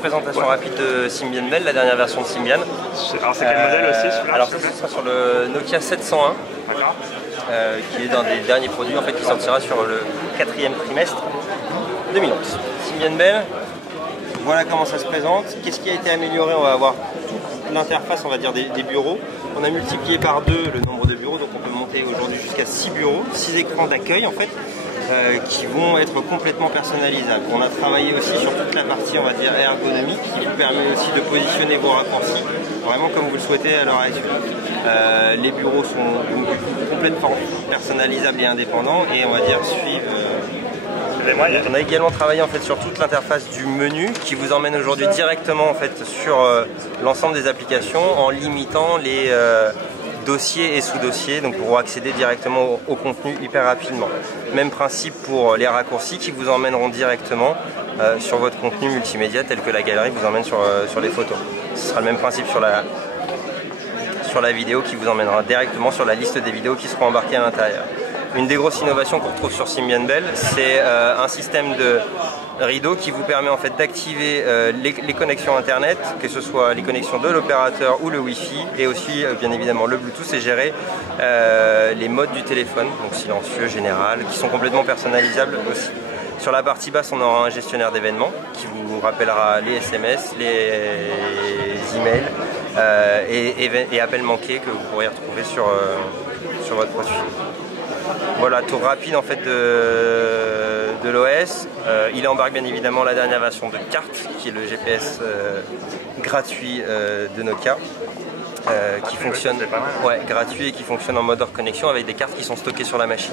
petite présentation rapide de Symbian Belle, la dernière version de Symbian. Alors c'est quel modèle aussi celui-là? Alors ça sera sur le Nokia 701, qui est l'un des derniers produits en fait, qui sortira sur le 4e trimestre 2011. Symbian Belle, voilà comment ça se présente. Qu'est-ce qui a été amélioré? On va avoir toute l'interface, on va dire, des bureaux. On a multiplié par 2 le nombre de bureaux, donc on peut monter aujourd'hui jusqu'à 6 bureaux, 6 écrans d'accueil en fait. Qui vont être complètement personnalisables. On a travaillé aussi sur toute la partie, on va dire, ergonomique, qui vous permet aussi de positionner vos raccourcis vraiment comme vous le souhaitez à l'heure actuelle. Les bureaux sont complètement personnalisables et indépendants et on va dire suivent. On a également travaillé en fait sur toute l'interface du menu qui vous emmène aujourd'hui directement en fait sur l'ensemble des applications en limitant les dossiers et sous-dossiers, donc pour accéder directement au contenu hyper rapidement. Même principe pour les raccourcis qui vous emmèneront directement sur votre contenu multimédia tel que la galerie vous emmène sur les photos. Ce sera le même principe sur la vidéo qui vous emmènera directement sur la liste des vidéos qui seront embarquées à l'intérieur. Une des grosses innovations qu'on retrouve sur Symbian Belle, c'est un système de rideau qui vous permet en fait d'activer les connexions internet, que ce soit les connexions de l'opérateur ou le Wi-Fi, et aussi bien évidemment le Bluetooth, et gérer les modes du téléphone, donc silencieux, général, qui sont complètement personnalisables aussi. Sur la partie basse, on aura un gestionnaire d'événements qui vous rappellera les SMS, les emails et appels manqués que vous pourrez retrouver sur votre produit. Voilà, tour rapide en fait de l'OS. Il embarque bien évidemment la dernière version de carte, qui est le GPS gratuit de Nokia, qui fonctionne gratuit et qui fonctionne en mode hors connexion avec des cartes qui sont stockées sur la machine.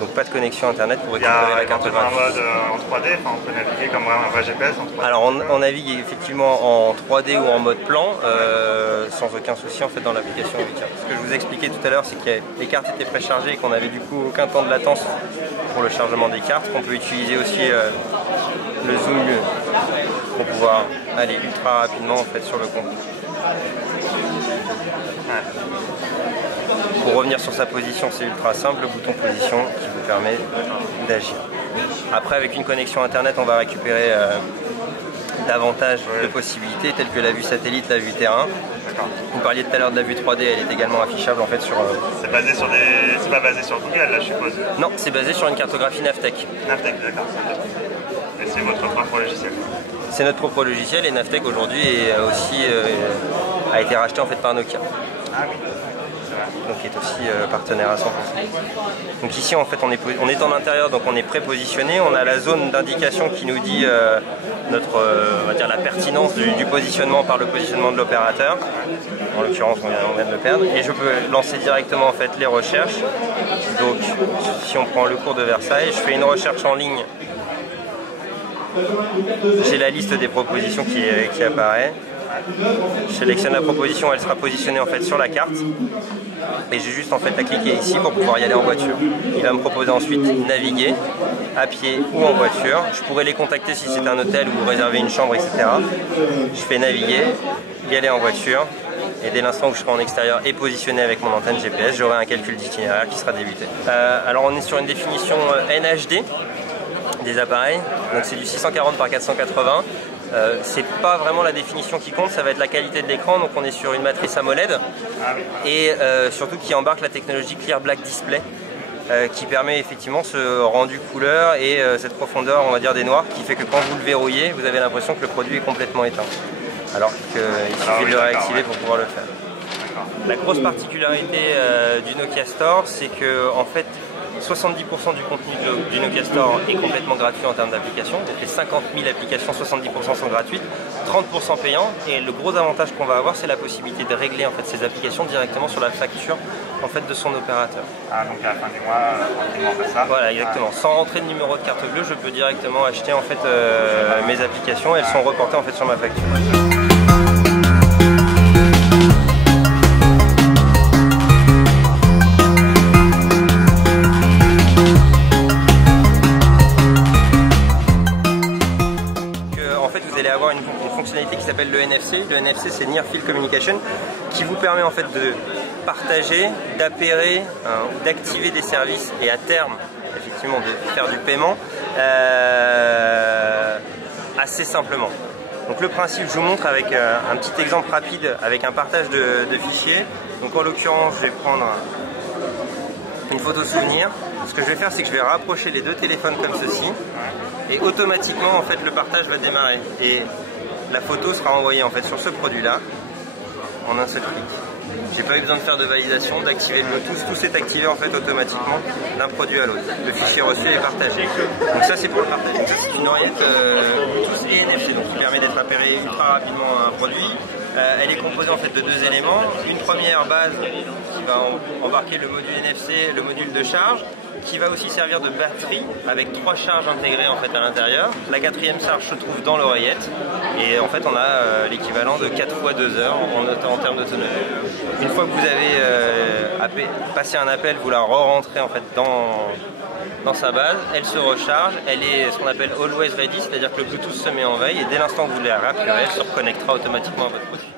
Donc pas de connexion internet pour récupérer la carte graphique. En mode en 3D, on peut naviguer comme un vrai GPS en 3D. Alors on navigue effectivement en 3D ou en mode plan sans aucun souci en fait dans l'application Nokia. Ce que je vous expliquais tout à l'heure, c'est que les cartes étaient préchargées et qu'on avait du coup aucun temps de latence pour le chargement des cartes, qu'on peut utiliser aussi le zoom pour pouvoir aller ultra rapidement en fait sur le contenu. Pour revenir sur sa position, c'est ultra simple, le bouton position qui vous permet d'agir. Après, avec une connexion internet, on va récupérer davantage de possibilités telles que la vue satellite, la vue terrain. Vous parliez tout à l'heure de la vue 3D, elle est également affichable en fait sur. C'est basé sur c'est pas basé sur Google là, je suppose. Non, c'est basé sur une cartographie Navtech. Navtech, d'accord. Et c'est votre propre logiciel. C'est notre propre logiciel et Navtech aujourd'hui a été racheté en fait par Nokia. Ah oui. Donc qui est aussi partenaire à 100%. Donc ici en fait on est en intérieur, donc on est prépositionné, on a la zone d'indication qui nous dit on va dire la pertinence du positionnement par le positionnement de l'opérateur. En l'occurrence on vient de le perdre, et je peux lancer directement en fait les recherches. Donc si on prend le cours de Versailles, je fais une recherche en ligne. J'ai la liste des propositions qui apparaît. Je sélectionne la proposition, elle sera positionnée en fait sur la carte. Et j'ai juste en fait à cliquer ici pour pouvoir y aller en voiture. Il va me proposer ensuite naviguer à pied ou en voiture. Je pourrais les contacter si c'est un hôtel ou réserver une chambre, etc. Je fais naviguer, y aller en voiture. Et dès l'instant où je serai en extérieur et positionné avec mon antenne GPS, j'aurai un calcul d'itinéraire qui sera débuté. Alors on est sur une définition NHD des appareils. Donc c'est du 640 par 480. C'est pas vraiment la définition qui compte, ça va être la qualité de l'écran. Donc on est sur une matrice AMOLED et surtout qui embarque la technologie Clear Black Display qui permet effectivement ce rendu couleur et cette profondeur, on va dire, des noirs, qui fait que quand vous le verrouillez, vous avez l'impression que le produit est complètement éteint, alors qu'il suffit de le réactiver pour pouvoir le faire. La grosse particularité du Nokia Store, c'est que en fait 70% du contenu du Nokia Store est complètement gratuit en termes d'applications. Donc les 50 000 applications, 70% sont gratuites, 30% payants. Et le gros avantage qu'on va avoir, c'est la possibilité de régler en fait ces applications directement sur la facture en fait de son opérateur. Ah, donc à la fin du mois, on fait ça. Voilà, exactement. Sans rentrer de numéro de carte bleue, je peux directement acheter en fait mes applications. Elles sont reportées en fait sur ma facture. Qui s'appelle le NFC. Le NFC, c'est Near Field Communication, qui vous permet en fait de partager, d'appairer, d'activer des services et à terme effectivement de faire du paiement assez simplement. Donc le principe, je vous montre avec un petit exemple rapide avec un partage de fichiers. Donc en l'occurrence, je vais prendre une photo souvenir. Ce que je vais faire, c'est que je vais rapprocher les deux téléphones comme ceci. Et automatiquement, en fait, le partage va démarrer. Et la photo sera envoyée en fait sur ce produit-là en un seul clic. J'ai pas eu besoin de faire de validation, d'activer le Bluetooth, tout s'est activé en fait automatiquement d'un produit à l'autre. Le fichier reçu est partagé. Donc ça c'est pour le partage. Donc ça c'est une oreillette Bluetooth et NFC, donc qui permet d'être appairé ultra rapidement à un produit. Elle est composée en fait de deux éléments. Une première base qui va embarquer le module NFC, le module de charge, qui va aussi servir de batterie avec 3 charges intégrées en fait à l'intérieur. La 4e charge se trouve dans l'oreillette et en fait on a l'équivalent de 4 fois 2 heures en termes d'autonomie. Une fois que vous avez passé un appel, vous la re-rentrez en fait dans sa base, elle se recharge, elle est ce qu'on appelle always ready, c'est-à-dire que le Bluetooth se met en veille et dès l'instant que vous la rappellerez, elle se reconnectera automatiquement à votre produit.